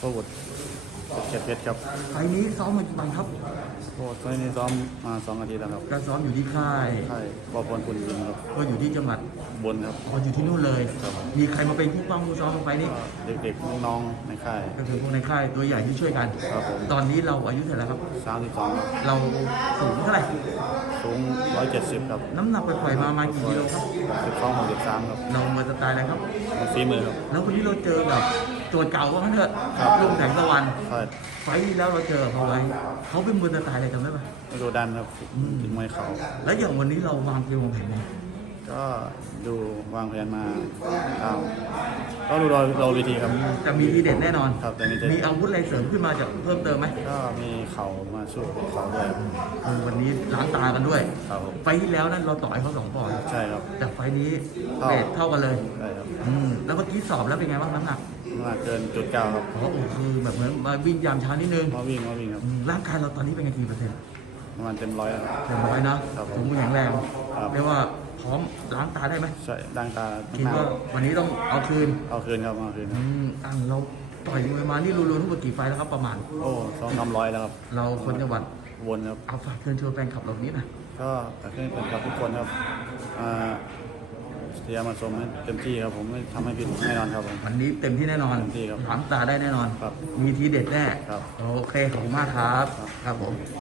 พบุตรเจ็ดเพชรครับไฟล์นี้ซ้อมมากี่วันครับโอ้ตอนนี้ซ้อมมาสองอาทิตย์แล้วครับก็ซ้อมอยู่ที่ค่ายใช่บอลพลคุณยิงครับก็อยู่ที่จังหวัดบนครับก็อยู่ที่นู่นเลย ครับมีใครมาเป็นผู้ป้องผู้ซ้อมไฟล์นี้ก็เด็กๆน้องๆในค่าย ก็คือพวกในค่ายตัวใหญ่ที่ช่วยกัน ครับผม ตอนนี้เราอายุเท่าไหร่ครับ สามสิบสองครับเราสูงเท่าไหร่ สูงร้อยเจ็ดสิบครับน้ำหนักไปปล่อยๆมามากี่กิโลครับ สิบสองหกสิบสามครับเรามาสไตล์อะไรครับฝีมือครับ แล้ววันนี้เราเจอกับ โจทย์เก่าว่างั้นเถอะครับ ลุงแสงตะวัน ก็ไฟล์ที่แล้วเราเจอเขาไว้ เขาเป็นมือสไตล์อะไรจำได้ปะดูดันครับถึงมวยเขาแล้วอย่างวันนี้เราวางเกมวางแผนยังไง ก็ดูวางแผนมาครับก็ดูรอรอวิธีครับ จะมีทีเด็ดแน่นอน ครับแต่มีแต่มีอาวุธอะไรเสริมขึ้นมาจะเพิ่มเติมไหมก็มีเข่ามาสู้เขาด้วยเออวันนี้ล้างตากันด้วย ครับผมไฟล์ที่แล้วนั้นเราต่อยเขาสองปอนด์ใช่ครับ แต่ไฟล์นี้เท่าเวทเท่ากันเลยใช่ครับอืมแล้วเมื่อกี้สอบแล้วเป็นไงบ้างน้ำหนักน้ำหนักเกินจุดเก้าครับอ๋อโอ้คือแบบเหมือนมาวิ่งยามเช้านิดนึงมาวิ่งมาวิ่งครับอืมร่างกายเราตอนนี้เป็นไงกี่เปอร์เซ็นต์ ประมาณเต็มร้อยแล้วครับ เต็มร้อยนะครับผมสมบูรณ์แข็งแรงครับ เรียกว่าพร้อมล้างตาได้ไหมใช่ดังตาคิดว่าวันนี้ต้องเอาคืนเอาคืนครับเอาคืนคอืรับมอะเราต่อยมวยมานี่รวมๆทั้งหมดกี่ไฟล์แล้วครับประมาณ โอ้สองทำร้อยแล้วครับเราคนจังหวัดวนครับ เอาฝากเชิญชวนแฟนคลับเรานี้นะก็แต่ขึ้นเป็นกับทุกคนครับอ่าเสียร์มาชมให้เต็มที่ครับผมไม่ทำให้ผิดหวังแน่นอนครับผม วันนี้เต็มที่แน่นอนเต็มที่ครับล้างตาได้แน่นอน ครับมีทีเด็ดแน่ครับ โอเคขอบคุณมากครับ ครับผม